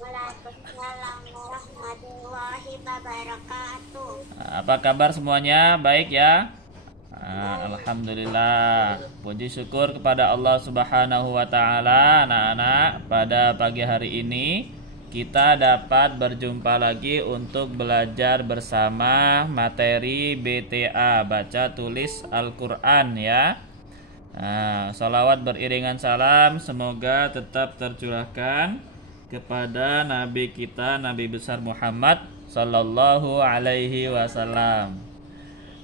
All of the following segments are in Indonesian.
Waalaikumsalam warahmatullahi wabarakatuh. Apa kabar semuanya? Baik ya? Alhamdulillah. Puji syukur kepada Allah Subhanahu wa taala, anak-anak, pada pagi hari ini kita dapat berjumpa lagi untuk belajar bersama materi BTA, baca tulis Al-Qur'an ya. Salawat beriringan salam semoga tetap tercurahkan kepada Nabi kita, Nabi besar Muhammad Sallallahu Alaihi Wasallam.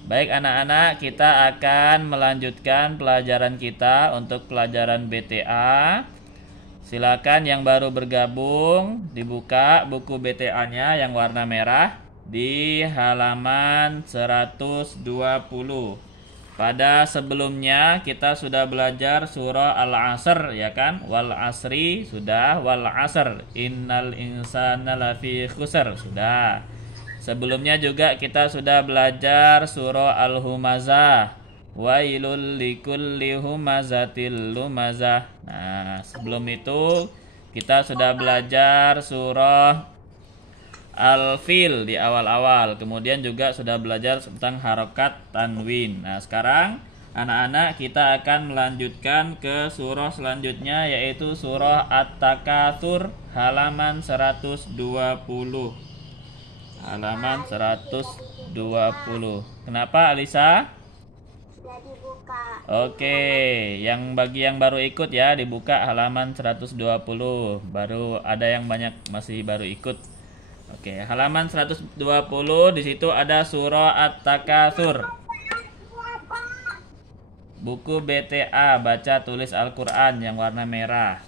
Baik anak-anak, kita akan melanjutkan pelajaran kita untuk pelajaran BTA. Silakan yang baru bergabung dibuka buku BTA-nya yang warna merah di halaman 120. Pada sebelumnya kita sudah belajar surah Al-Asr ya kan? Wal asri sudah, wal asr innal insana lafi khusr sudah. Sebelumnya juga kita sudah belajar surah Al-Humazah. Wailul likulli humazatil lumazah. Nah, sebelum itu kita sudah belajar surah Al-Fil di awal-awal. Kemudian juga sudah belajar tentang harokat tanwin. Nah, sekarang anak-anak kita akan melanjutkan ke surah selanjutnya, yaitu surah At-Takatsur halaman 120. Halaman 120. Kenapa Alisa? Sudah dibuka. Oke, bagi yang baru ikut ya, dibuka halaman 120. Baru ada yang banyak masih baru ikut. Oke, halaman 120 di situ ada surah At-Takatsur. Buku BTA, baca tulis Al-Qur'an yang warna merah.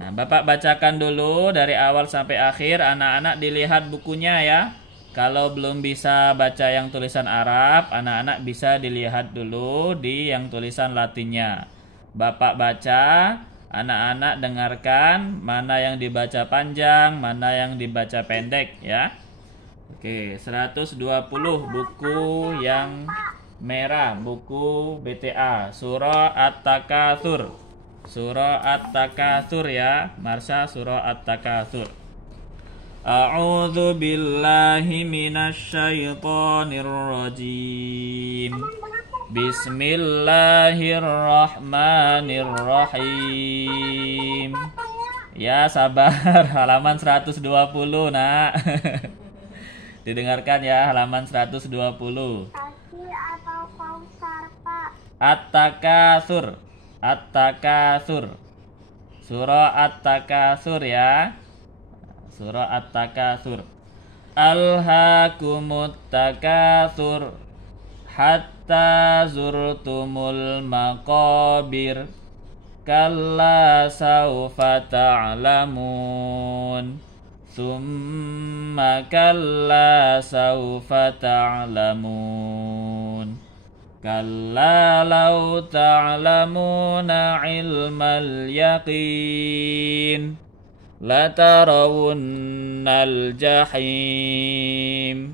Nah, Bapak bacakan dulu dari awal sampai akhir, anak-anak dilihat bukunya ya. Kalau belum bisa baca yang tulisan Arab, anak-anak bisa dilihat dulu di yang tulisan Latinnya. Bapak baca, anak-anak dengarkan mana yang dibaca panjang, mana yang dibaca pendek ya. Oke, 120 buku yang merah, buku BTA, surah At-Takatsur. Surah At-Takatsur ya, Marsha, surah At-Takatsur. A'udzu billahi minasyaitonir rajim. Bismillahirrahmanirrahim. Ya, sabar. Halaman 120, Nak. Didengarkan ya, halaman 120. Asi atau kausar, Pak? At-Takatsur. At-Takatsur. Surah At-Takatsur ya. Surah At-Takatsur. Alhaakumut takatsur hatta zurtumul maqabir kalla saufa ta'lamun summa kalla saufa ta'lamun kalla law ta'lamuna ilmal yaqin latarawunnal jahim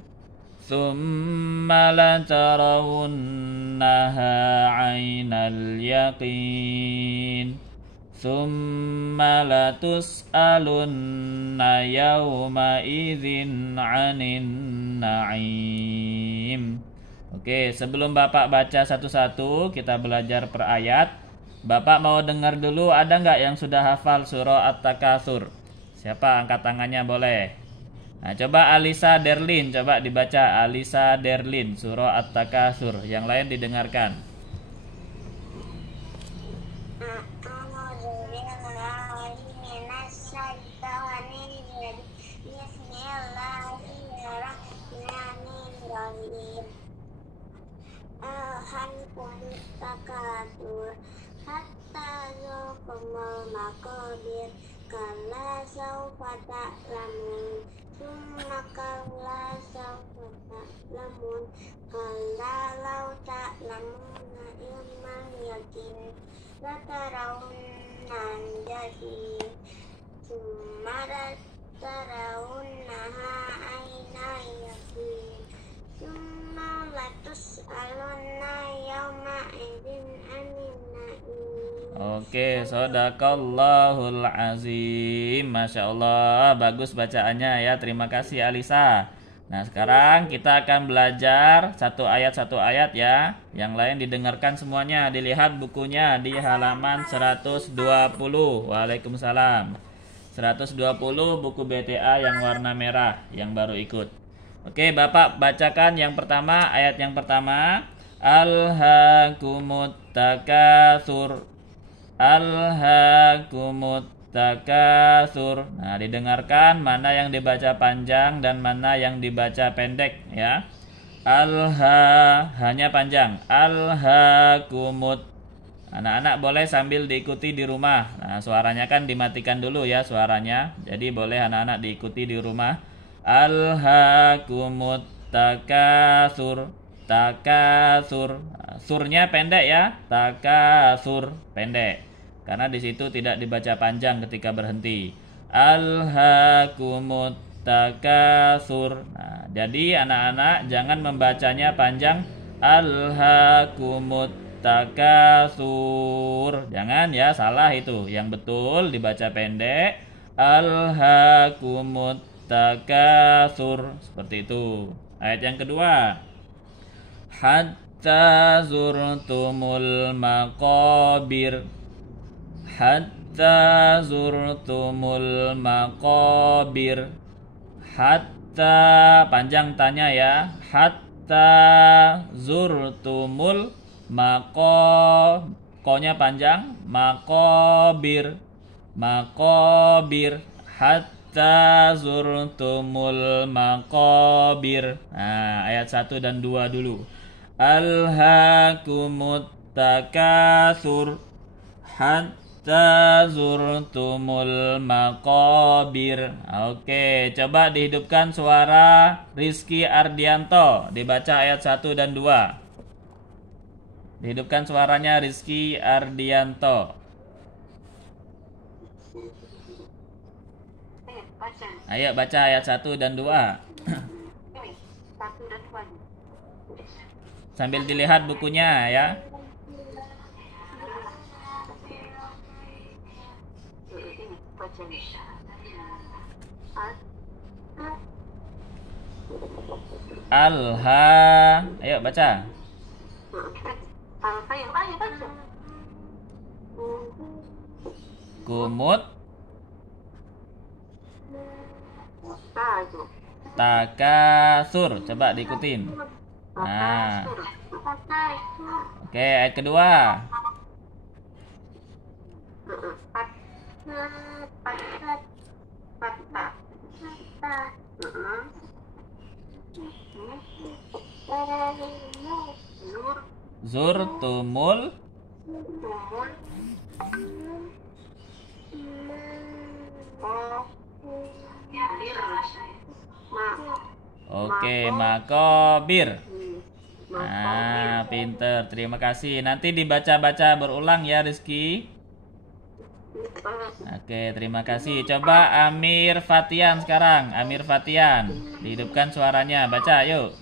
thumma latarawunnaha 'ainal yaqin thumma latus'alunna yawma idzin 'anin na'im. Oke, sebelum Bapak baca satu-satu, kita belajar per ayat. Bapak mau dengar dulu, ada nggak yang sudah hafal surah At-Takatsur? Siapa angkat tangannya boleh. Nah, coba Alisa Derlin, coba dibaca Alisa Derlin, surah At-Takatsur. Yang lain didengarkan. Hatta zuqumul maqabir kalla saufa ta'lamun summa kalla saufa ta'lamun kalla law ta'lamuna ilmal yaqin latarawunna jahim summa latarawunnaha 'ainal yaqin summa latus'alunna yawma idzin 'anin na'im. Oke, shadaqallahul azim. Masya Allah, bagus bacaannya ya. Terima kasih Alisa. Nah, sekarang kita akan belajar satu ayat ya. Yang lain didengarkan semuanya. Dilihat bukunya di halaman 120. Waalaikumsalam. 120 buku BTA yang warna merah yang baru ikut. Oke, Bapak bacakan yang pertama, ayat yang pertama. Alhaakumut takatsur. Alhaakumut takatsur. Nah, didengarkan mana yang dibaca panjang dan mana yang dibaca pendek ya. Hanya panjang. Alhaakumut. Anak-anak boleh sambil diikuti di rumah. Nah, suaranya kan dimatikan dulu ya suaranya. Jadi boleh anak-anak diikuti di rumah. Alhaakumut takatsur. Takatsur. Surnya pendek ya. Takatsur pendek. Karena di situ tidak dibaca panjang ketika berhenti. Alhaakumut takatsur. Nah, jadi anak-anak jangan membacanya panjang. Alhaakumut takatsur. Jangan ya, salah itu. Yang betul dibaca pendek. Alhaakumut takatsur. Seperti itu. Ayat yang kedua. Hatta zurtumul maqabir. Hatta zurtumul maqabir. Hatta panjang tanya ya. Hatta zurtumul konya panjang. Maqabir. Maqabir. Hatta zurtumul maqabir. Nah, ayat 1 dan 2 dulu. Alhaakumut takatsur hatta zurtumul maqabir. Oke, coba dihidupkan suara Rizky Ardianto. Dibaca ayat 1 dan 2. Dihidupkan suaranya Rizky Ardianto. Ayo baca ayat 1 dan 2. Sambil dilihat bukunya ya. Alha. Ayo baca. Kumut takatsur. Coba diikutin. Nah. Oke, ayat kedua. Zurtumul. Oke, makobir. Nah, pinter. Terima kasih. Nanti dibaca-baca berulang ya, Rizky. Oke, terima kasih. Coba Amir Fatian sekarang. Amir Fatian. Dihidupkan suaranya. Baca, yuk.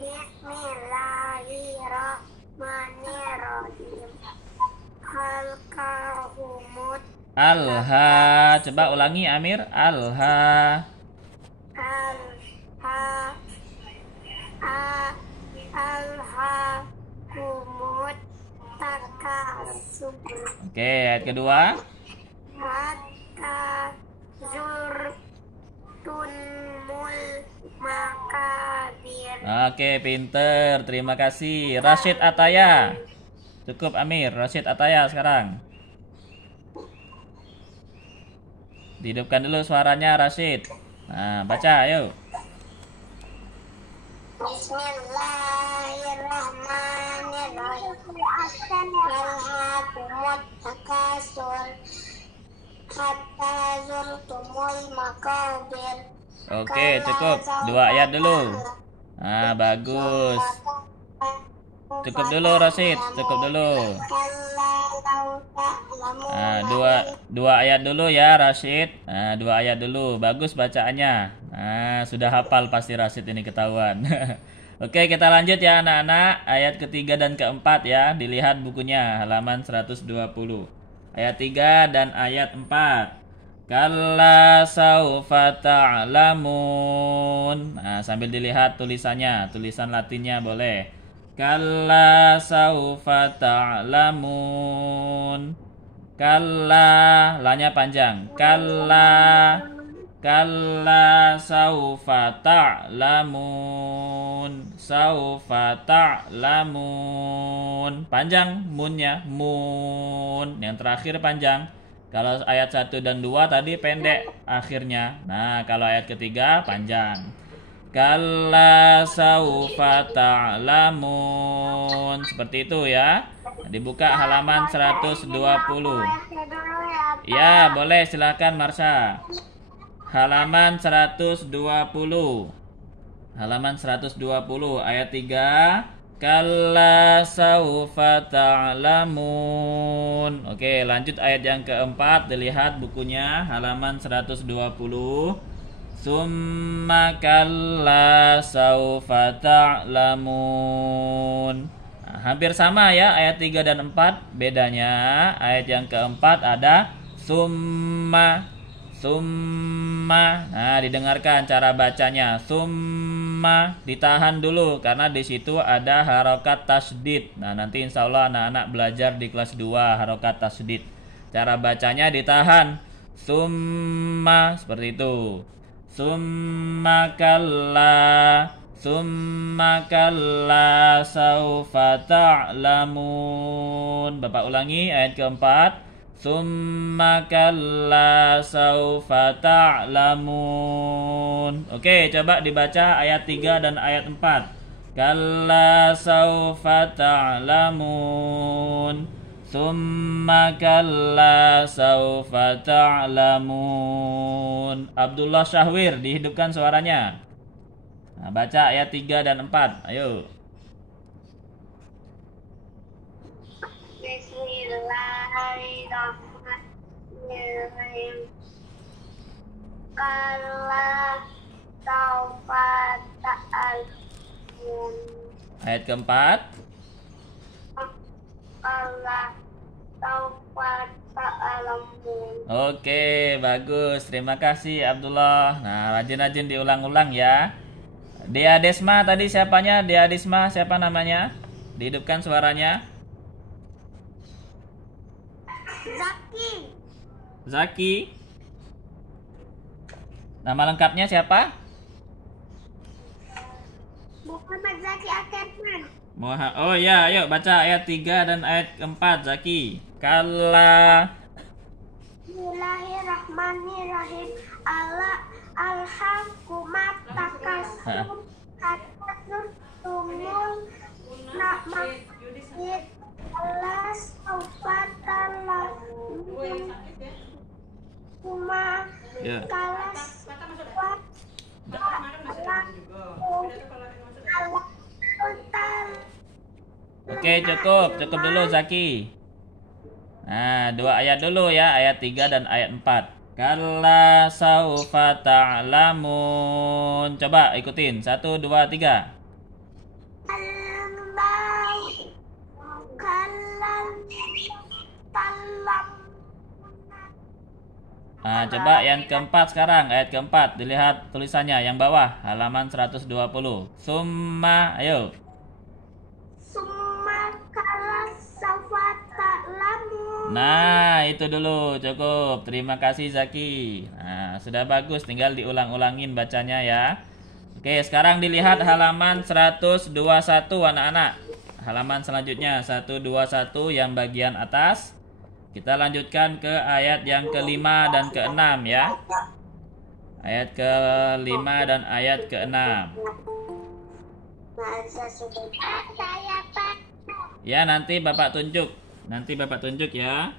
Bismillahirrahmanirrahim. Halkahumut. Alha. Coba ulangi, Amir. Alha. Alhaakumut takatsur. Oke, ayat kedua. Hatta zurtumul maqabir. Oke, pinter. Terima kasih. Rashid Ataya. Cukup, Amir. Rashid Ataya sekarang. Dihidupkan dulu suaranya, Rashid. Nah, baca, ayo. Bismillahirrahmanirrahim. Alhaakumut takatsur hatta zurtumul maqabir. Oke, cukup. 2 ayat dulu. Nah, bagus. Cukup dulu, Rashid. Cukup dulu. Nah, dua ayat dulu ya, Rashid. Nah, 2 ayat dulu. Bagus bacaannya. Nah, sudah hafal pasti Rashid ini, ketahuan. Oke, kita lanjut ya anak-anak. Ayat ketiga dan keempat ya. Dilihat bukunya halaman 120. Ayat 3 dan ayat 4. Kalla saufa ta'lamun. Nah, sambil dilihat tulisannya, tulisan Latinnya boleh. Kalla saufa ta'lamun. Kalla, lanya panjang. Kalla saufa ta'lamun. Saufa ta'lamun. Panjang munnya, mun. Yang terakhir panjang. Kalau ayat 1 dan 2 tadi pendek akhirnya. Nah, kalau ayat ketiga panjang. Kalla saufa ta'lamun. Seperti itu ya. Dibuka halaman 120. Ya, boleh silakan Marsha. Halaman 120. Halaman 120 ayat 3. Kalla saufa ta'lamun. Oke, lanjut ayat yang keempat. Dilihat bukunya halaman 120. Summa kalla saufa ta'lamun. Nah, hampir sama ya ayat 3 dan 4. Bedanya ayat yang keempat ada summa. Nah, didengarkan cara bacanya. Summa, ditahan dulu karena di situ ada harokat tasdid. Nah, nanti insya Allah anak-anak belajar di kelas 2 harokat tasdid. Cara bacanya ditahan. Summa, seperti itu. Summa kalla saufa ta'lamun. Bapak ulangi ayat keempat. Summa kalla saufa ta'lamun. Oke, coba dibaca ayat 3 dan ayat 4. Kalla saufa ta'lamun. Summa kalla saufa ta'lamun. Abdullah Syahwir, dihidupkan suaranya. Nah, baca ayat 3 dan 4. Ayo. Bismillahirrahmanirrahim. Kalla saufa ta'lamun. Ayat keempat. Kalla saufa ta'lamun. Oke, bagus. Terima kasih Abdullah. Nah, rajin-rajin diulang-ulang ya. Dea Desma tadi siapanya? Dea Desma siapa namanya? Dihidupkan suaranya. Zaki. Nama lengkapnya siapa? Muhammad Zaki Akerman. Oh ya, ayo baca ayat 3 dan ayat 4 Zaki. Kalla. Bismillahirrahmanirrahim. Alhaqumut takasur hatta tumul na'makid alas ta'lamun. Kuma kalas Oke, cukup dulu Zaki. Nah, 2 ayat dulu ya, ayat 3 dan ayat 4. Kalla saufa ta'lamun. Coba ikutin. 1, 2, 3. Nah, coba yang keempat sekarang, ayat keempat. Dilihat tulisannya yang bawah, halaman 120. Summa, ayo. Summa kalla saufa ta'lamun. Nah, itu dulu, cukup. Terima kasih Zaki. Nah, sudah bagus, tinggal diulang-ulangin bacanya ya. Oke, sekarang dilihat halaman 121 anak-anak. Halaman selanjutnya 121 yang bagian atas. Kita lanjutkan ke ayat yang ke-5 dan ke-6 ya. Ayat ke-5 dan ayat ke-6. Ya, nanti Bapak tunjuk. Ya.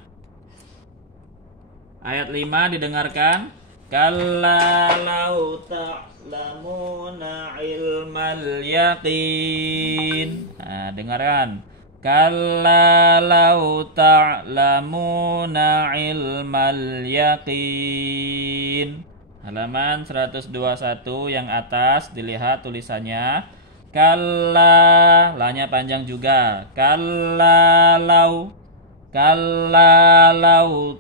Ayat 5 didengarkan. Kalla lau ta'lamuna ilmal yaqin. Nah, dengarkan. Kalla lau ta'lamuna ilmal yaqin. Halaman 121 yang atas dilihat tulisannya. Kalla, lanya panjang juga. Kalla lau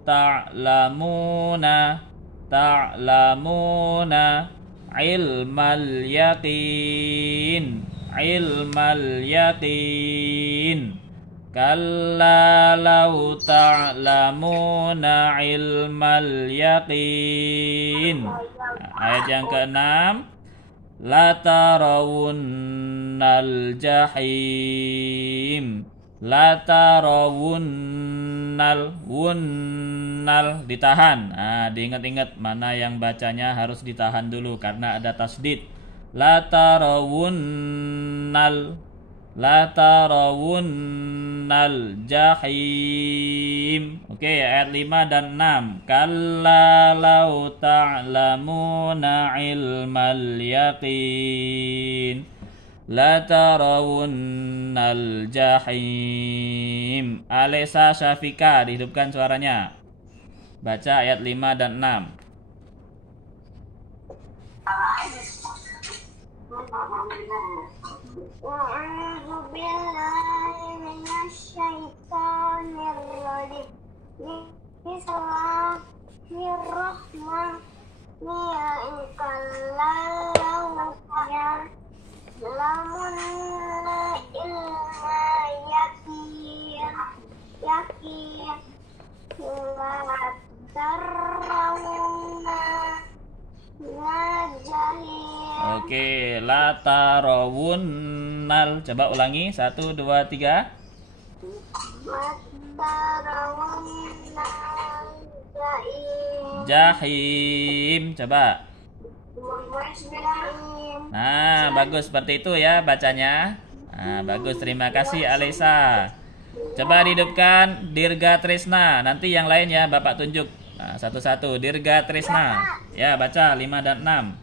ta'lamuna ilmal yaqin. Kalla lau ta'lamuna ilmal yaqin. Ayat yang ke-6, la tarawunnal jahim. La tarawunnal, wunnal ditahan. Nah, diingat-ingat mana yang bacanya harus ditahan dulu karena ada tasdid. La tarawunnal, la tarawunnal jahim. Oke, ayat 5 dan 6. Kalla lau ta'lamuna ilmal yaqin. La tarawunnal jahim. Alesa Syafika, dihidupkan suaranya. Baca ayat 5 dan 6. A'udzu billahi minasyaitonir rajim. Bismillahirrahmanirrahim. Lamun ilma yakin la tarawunna najahim. Oke, la tarawunnal. Coba ulangi. 1, 2, 3. La tarawunnal Jahim. Coba. Nah, bagus seperti itu ya bacanya. Nah, bagus. Terima kasih Alisa. Coba dihidupkan Dirga Trisna. Nanti yang lain ya Bapak tunjuk. Nah, satu-satu. Dirga Trisna. Ya, baca 5 dan 6.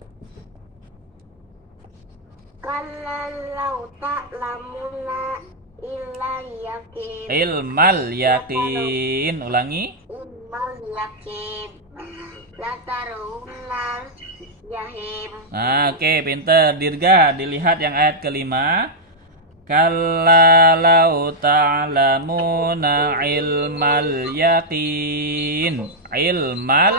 Kalau ta'lamuna Ilmal yakin. Ulangi. ilmal yakin la tarawunnal jahim. Nah, oke, pinter. Dirga, dilihat yang ayat kelima. Kalla lau ta'lamuna ilmal yakin. Ilmal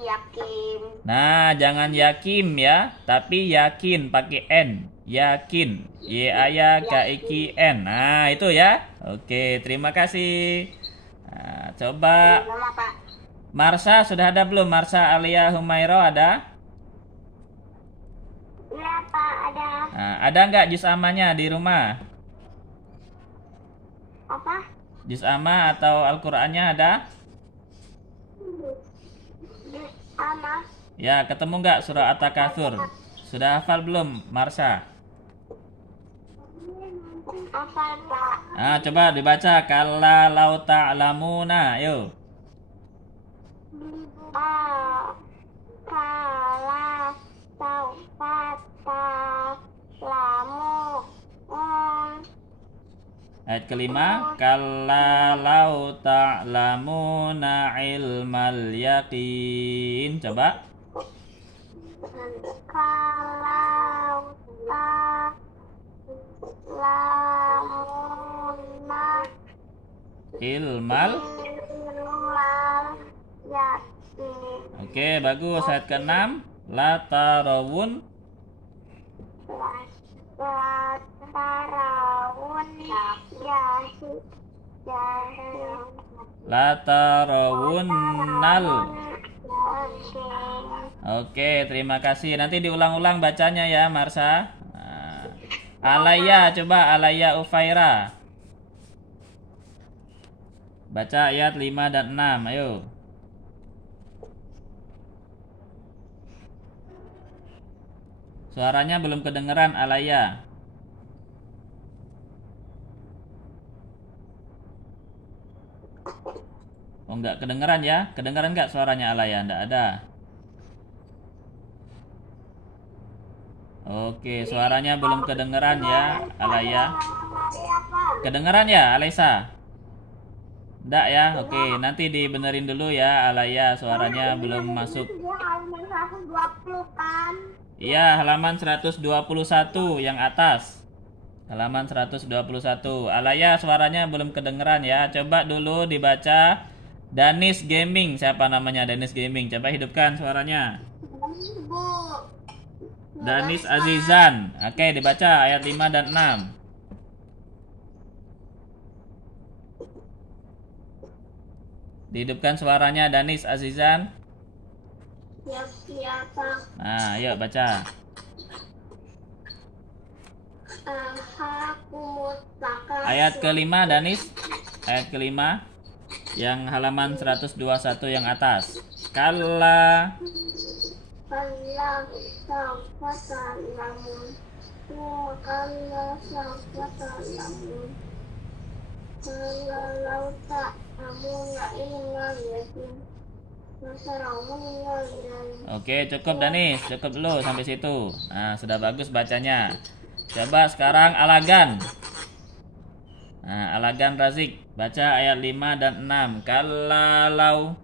yakin. Nah, jangan yakim ya, tapi yakin pakai N. Yakin. Y-A-Y-K-I-N. Nah, itu ya. Oke, terima kasih. Nah, coba Nama, Pak. Marsha sudah ada belum? Marsha Alia Humairo ada? Iya, Pak, ada. Nah, ada nggak juz amanya di rumah? Apa? Juz amma atau Al-Qur'annya ada? Ama. Ya, ketemu nggak surah At-Takatsur? Sudah hafal belum, Marsha? Apa, Pak? Nah, coba dibaca. Kalla lau ta'lamuna. Yuk. Kala saufa ta'lamun. Ayat kelima. Kalla lau ta'lamuna ilmal yaqin. Coba. Kalau ta'lamuna Ilmal. yakin. Oke, bagus. Ayat ke-6. La tarawun. La tarawun jahim. La tarawunnal. Oke, terima kasih. Nanti diulang-ulang bacanya ya, Marsha. Nah, Alaya, coba Alaya Ufaira. Baca ayat 5 dan 6, ayo. Suaranya belum kedengeran, Alaya. Oh, enggak kedengeran ya? Kedengeran enggak suaranya Alaya? Enggak ada. Oke, suaranya belum kedengeran ya, Alaya. Kedengeran ya, Alisa? Enggak ya? Oke, nanti dibenerin dulu ya, Alaya. Suaranya belum masuk. Dia halaman 120 kan? Iya, halaman 121 yang atas. Halaman 121. Alaya suaranya belum kedengeran ya. Coba dulu dibaca Danis Gaming. Siapa namanya Danis Gaming? Coba hidupkan suaranya. Bu. Danis Azizan. Oke, dibaca ayat 5 dan 6. Dihidupkan suaranya Danis Azizan. Siapa? Nah, ayo baca. Ayat kelima Danis. Ayat kelima yang halaman 121 yang atas. Kalla. Kalla sawfa ta'lamun. Kalla sawfa ta'lamun. Kalla law ta'lamuna ilmal yakin. Oke, cukup Danis, cukup dulu sampai situ. Nah, sudah bagus bacanya. Coba sekarang Alagan. Nah, Alagan Razik, baca ayat 5 dan 6. Kalau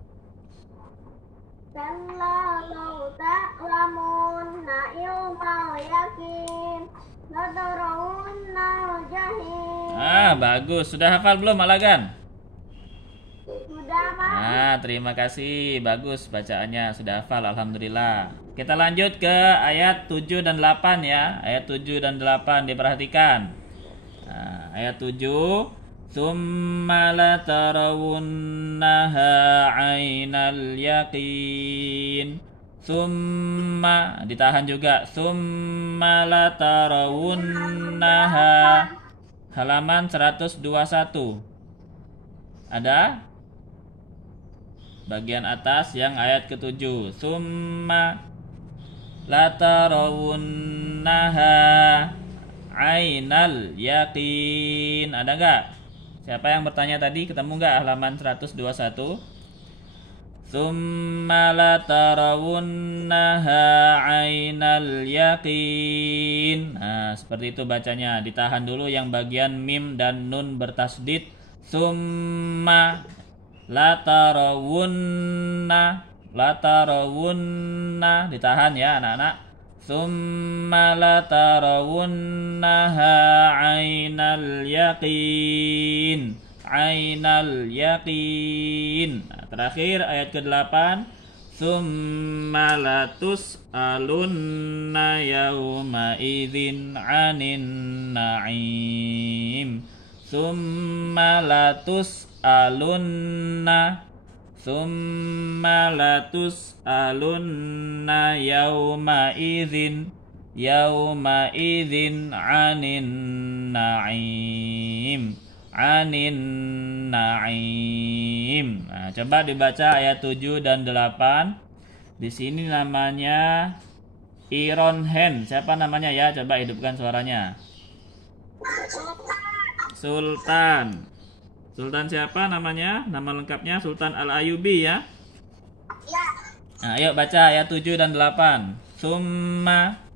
ta'lamuna ilmal yakin. Latarawunna jahim. Bagus. Sudah hafal belum Alagan? Sudah, Pak. Nah, terima kasih. Bagus bacaannya, sudah hafal alhamdulillah. Kita lanjut ke ayat 7 dan 8 ya. Ayat 7 dan 8 diperhatikan. Nah, ayat 7, "Tsumma latarawunnaha 'ainal yaqin." Tsumma ditahan juga. "Tsumma latarawunnaha." Halaman 121. Ada? Bagian atas yang ayat ke-7. Summa latarawunnaha 'ainal yaqin. Ada enggak? Siapa yang bertanya tadi? Ketemu enggak halaman 121? Summa latarawunnaha 'ainal yaqin. Nah, seperti itu bacanya. Ditahan dulu yang bagian mim dan nun bertasdid. Summa latarawunna ditahan ya anak-anak. Summa latarawunnaha 'ainal yaqin. Nah, terakhir ayat ke-8. Summa latus'alunna yawma idzin 'anin na'im. Summa latus'alunna yawma idzin 'anin na'im. Nah, coba dibaca ayat 7 dan 8. Di sini namanya Iron Hand. Siapa namanya ya? Coba hidupkan suaranya. Sultan. Sultan siapa namanya? Nama lengkapnya Sultan Al-Ayyubi ya? Ya. Nah, ayo baca ayat 7 dan 8. Summa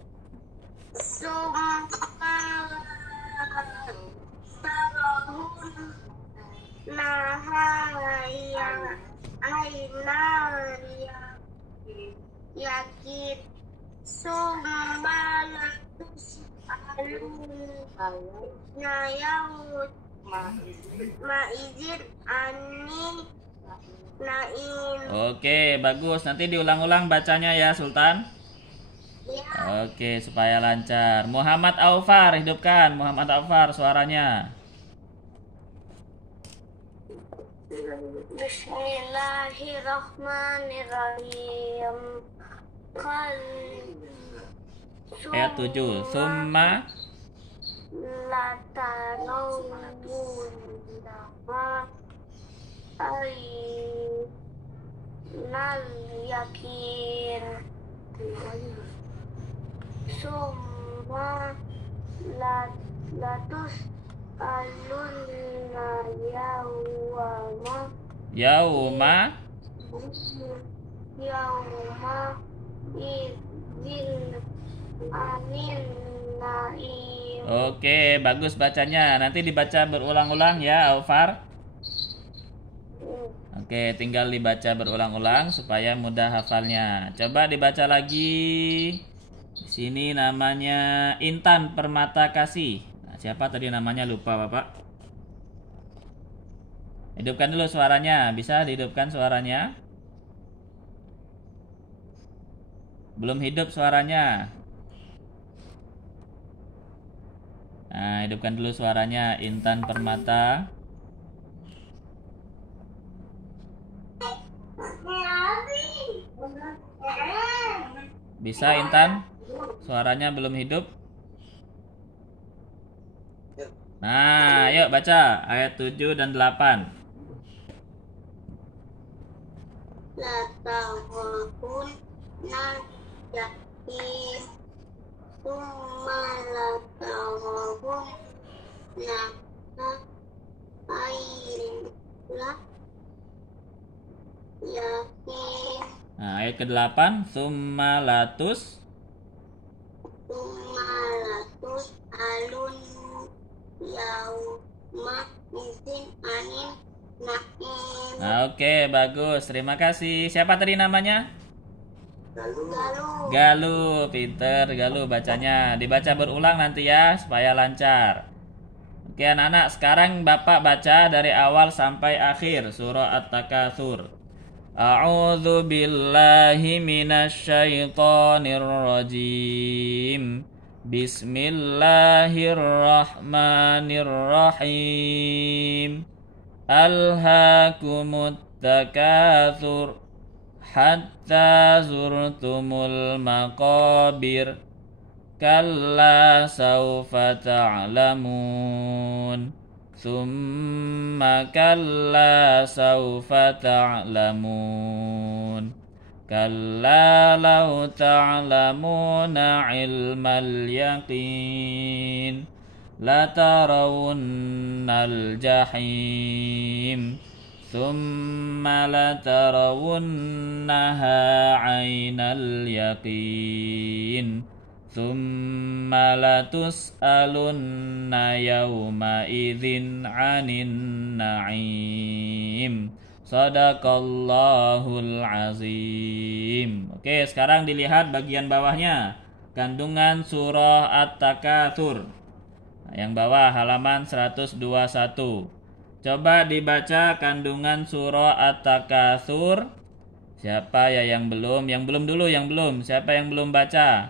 yakin. Summa latus'alunna yawma idzin 'anin na'im. Oke, bagus. Nanti diulang-ulang bacanya ya, Sultan. Ya. Oke, supaya lancar. Muhammad Aufar, hidupkan. Muhammad Aufar suaranya. Bismillahirrahmanirrahim. Ayat 7. Summa latarawunnaha 'ainal yaqin. Summa latus'alunna yauma idzin 'anin na'im. Oke, bagus bacanya. Nanti dibaca berulang-ulang ya, Aufar. Oke, tinggal dibaca berulang-ulang supaya mudah hafalnya. Coba dibaca lagi Di sini namanya Intan Permata Kasih. Nah, siapa tadi namanya lupa Bapak? Hidupkan dulu suaranya. Bisa dihidupkan suaranya? Belum hidup suaranya. Nah, hidupkan dulu suaranya. Intan Permata. Bisa Intan? Suaranya belum hidup. Nah, yuk baca ayat 7 dan 8. La tawakun yakin summa la tawakun airlah yakin Nah, ayat ke-8, summa latus. summa latus alun yauma izin anin naim. Nah, oke, bagus. Terima kasih. Siapa tadi namanya? Galuh. Galuh, pinter Galuh bacanya. Dibaca berulang nanti ya supaya lancar. Oke anak-anak, sekarang Bapak baca dari awal sampai akhir surah At-Takatsur. A'udzu billahi minasyaitonir rajim. Bismillahirrahmanirrahim. Alhaakumut takatsur hatta zurtumul maqabir. Kalla sawfa ta'lamun. Thumma kalla sawfa ta'lamun. Kalla law ta'lamuna ilmal yaqin latarawunnal jahim. Thumma latarawunnaha 'ainal yaqin. Thumma latus'alunna yawma idzin 'anin na'im. Shadaqallahul azim. Oke, sekarang dilihat bagian bawahnya. Kandungan surah At-Takatsur. Yang bawah halaman 121. Coba dibaca kandungan surah At-Takatsur. Siapa ya yang belum? Yang belum dulu, yang belum. Siapa yang belum baca?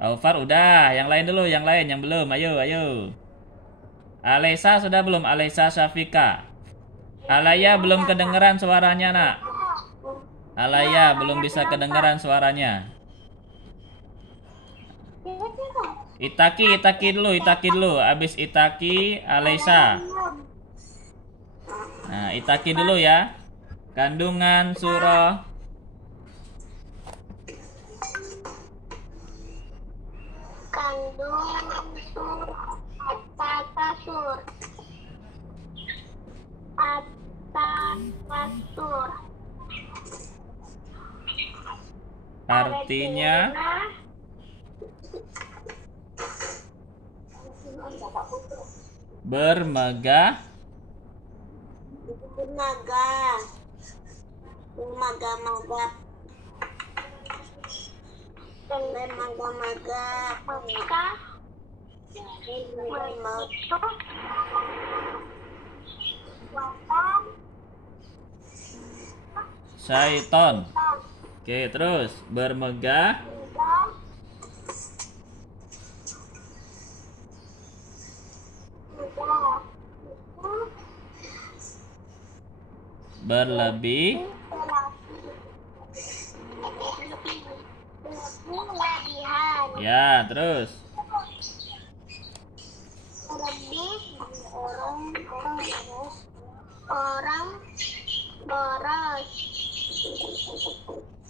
Aufar udah, yang lain dulu, yang lain yang belum. Ayo, ayo. Alesa sudah belum? Alesa Syafika. Alaya belum kedengeran suaranya, Nak. Alaya belum bisa kedengeran suaranya. Itaki dulu. Abis Itaki, Alesa. Nah, Itaki dulu ya. Kandungan surah At-Takatsur. artinya bermegah syaiton. Oke, terus bermegah berlebih ya, terus orang boros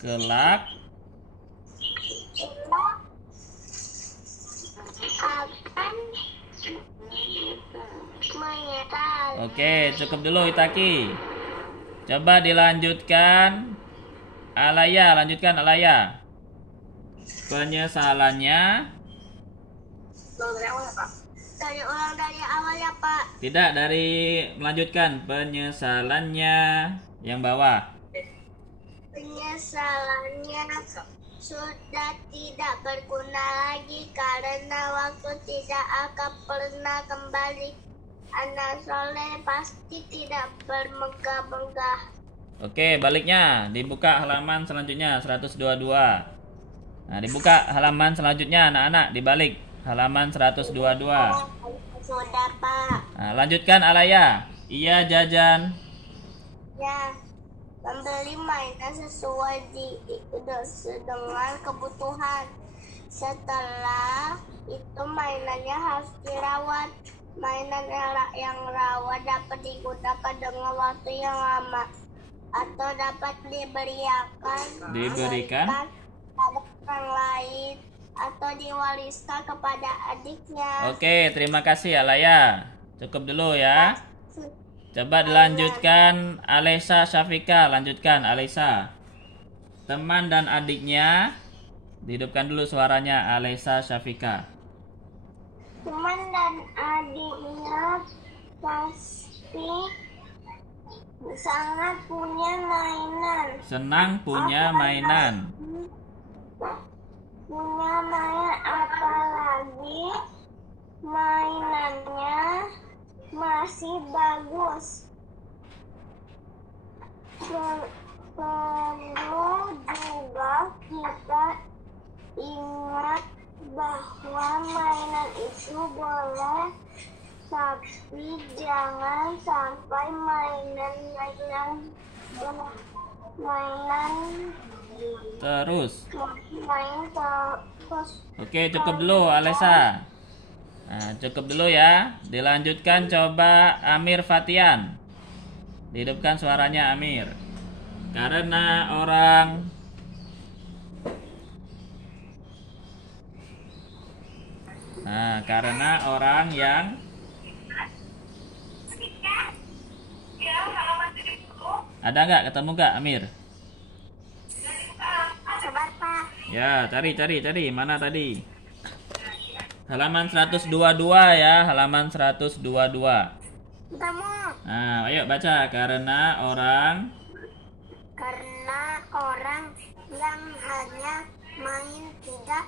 kelak akan menyesal. Oke, cukup dulu Itaki. Coba dilanjutkan. Alaya, lanjutkan Alaya. Penyesalannya Ulang dari awal ya Pak. tidak, dari melanjutkan penyesalannya yang bawah. penyesalannya sudah tidak berguna lagi karena waktu tidak akan pernah kembali. Anak soleh pasti tidak bermegah-megah. Oke, baliknya. Dibuka halaman selanjutnya 122. Nah, dibuka halaman selanjutnya anak-anak, dibalik halaman 122. Sudah, Pak. Nah, lanjutkan Alaya. Iya jajan. Ya, membeli mainan sesuai dengan kebutuhan. Setelah itu mainannya harus dirawat. Mainan yang rawat dapat digunakan dengan waktu yang lama atau dapat diberikan pada orang lain atau diwariskan kepada adiknya. Oke, terima kasih Alaya. Cukup dulu ya. Coba dilanjutkan Alisa Syafika. Lanjutkan Alisa. Teman dan adiknya. Dihidupkan dulu suaranya Alisa Syafika. Teman dan adiknya pasti sangat punya mainan. Senang punya mainan. Punya mainan, apalagi mainannya masih bagus. Perlu juga kita ingat bahwa mainan itu boleh, tapi jangan sampai mainan Terus. main terus. Oke, cukup dulu Alisa. Nah, cukup dulu ya. Dilanjutkan coba Amir Fatian. Dihidupkan suaranya Amir. Karena orang yang ada nggak, ketemu nggak Amir? Coba, Pak. Ya, cari. Mana tadi? Halaman 122 ya, halaman 122. Ketemu. Nah, ayo baca. Karena orang Karena orang yang hanya main tidak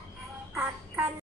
akan